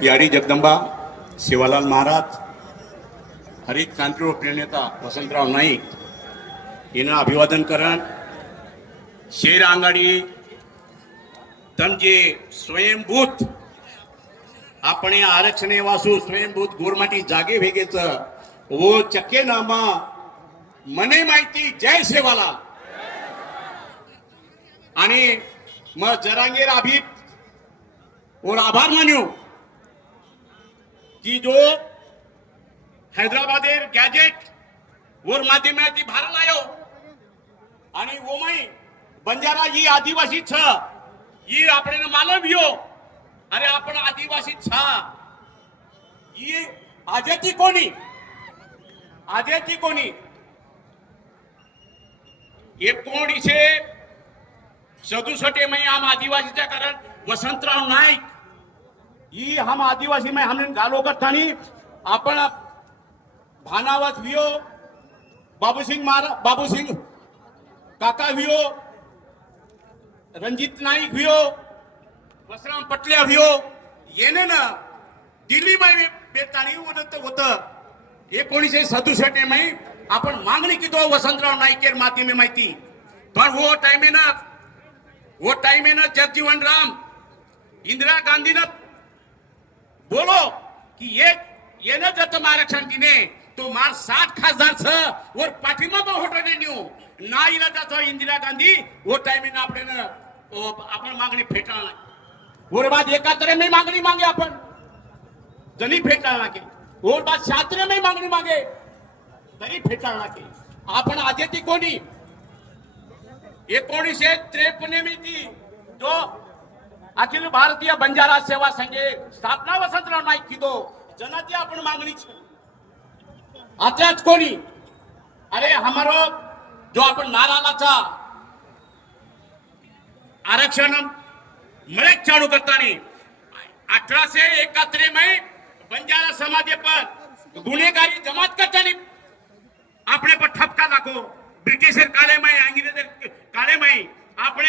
प्यारी जगदंबा शिवालाल महाराज हरित क्रांतीवर प्रणेता वसंतराव नाईक यांना अभिवादन करण शेर आंगाडी तमजे स्वयंभूत आपण आरक्षणे वाचू स्वयंभूत गोरमाटी जागे भेगेच वो चक्के नामा मने माहिती जय सेवाला आणि मग जरांगीर अभित और आभार मान्यू. की जो हैदराबादेर गॅजेट वर माध्यमाची भारत आयो आणि ओमई बंजारा ही आदिवासी छ. ही आपण मानव यो अरे आपण आदिवासी छा. ही आजेती कोणी? आजेती कोणी? एकोणीशे सदुसष्ट मे आम आदिवासीच्या कारण वसंतराव नाईक. ई हम आदिवासी में हमने गालो करतानी आपण भानावत वियो बाबू बाबूसिंग महाराज बाबूसिंग काका वियो रणजित नाईक वियो वसराम पटल्या वियो येणे ना दिल्लीमध्ये बेताणी उदत होतं एकोणीसशे सदुसष्ट मै आपण मागणी किती वसंतराव नाईकेर माध्यमे माहिती पण वो टाइमे ना वो टाइमे ना जगजीवन राम इंदिरा गांधी ने बोलो कि ये येणं जातं आरक्षण दिने तो मार साठ खासदार छ वर पाठिंबा पण होतो नेऊ. ना इला जातो इंदिरा गांधी. वो टायमिंग आपण ओ, आपण मागणी फेटाळणार नाही. वर बाद एकात्र में मागणी मागे आपण. जणी फेटाळणार की वर बाद शास्त्र में मागणी मागे. तरी फेटाळणार की आपण आधी ती कोणी? एकोणीसशे त्रेपन्न मी ती. जो અખિલ ભારતીય બંજારા સેવા સંઘે સ્થાપના વસંતરાવ નાઈક કીધો. જનાથી આપણ માંગણી છે. આત્યા જ કોની? અરે હમારો જો આપણ નારા લાચા આરક્ષણ મળે ચાલુ કરતાની. અઠરાશે એકાત્રે મે બંજારા સમાજે પર ગુનેગારી જમાત કરતાની. આપણે પર ઠપકા નાખો. બ્રિટિશ કાળે મય અંગ્રેજ કાળે મય, આપણે